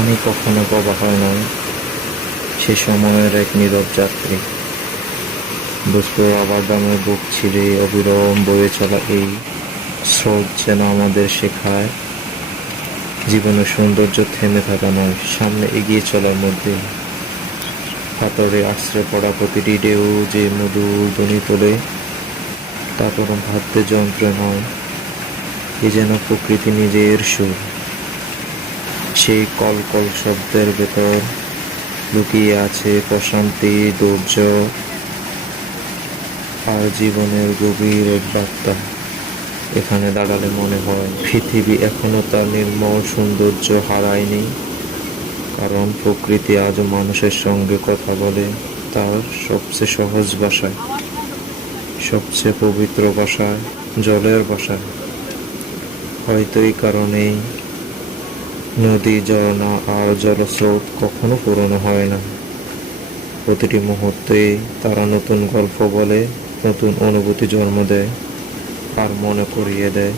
পানি কখনো প্রবাহ নয়, সে সময়ের এক নীরব যাত্রী। বস্তুর আবার বুক ছিঁড়ে অবিরাম বয়ে চলা এই স্রোত যেন আমাদের শেখায় জীবনের সৌন্দর্য থেমে থাকা নয়, সামনে এগিয়ে চলার মধ্যে। পাথরে আছড়ে পড়া প্রতিটি ঢেউ যে মধুর ধ্বনি তোলে, তা কোনো বাদ্যের যন্ত্র নয়, এ যেন প্রকৃতি নিজের সুর। সেই কলকল শব্দের ভেতর লুকিয়ে আছে প্রশান্তি, ধৈর্য আর জীবনের গভীর এক বার্তা। এখানে দাঁড়ালে মনে হয় পৃথিবী এখনো তার নির্মল সৌন্দর্য হারায়নি, কারণ প্রকৃতি আজও মানুষের সঙ্গে কথা বলে তার সবচেয়ে সহজ ভাষায়, সবচেয়ে পবিত্র ভাষায়, জলের ভাষায়। হয়তো এই কারণেই নদী, ঝর্ণা আর জলস্রোত কখনো পুরনো হয় না। প্রতিটি মুহূর্তে তারা নতুন গল্প বলে, নতুন অনুভূতি জন্ম দেয়, আর মনে করিয়ে দেয়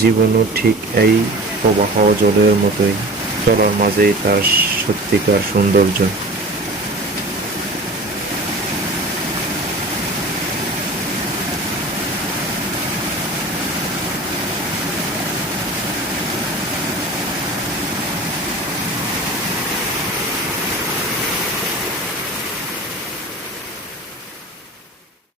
জীবনও ঠিক এই প্রবাহ জলের মতোই, চলার মাঝেই তার সত্যিকার সৌন্দর্য।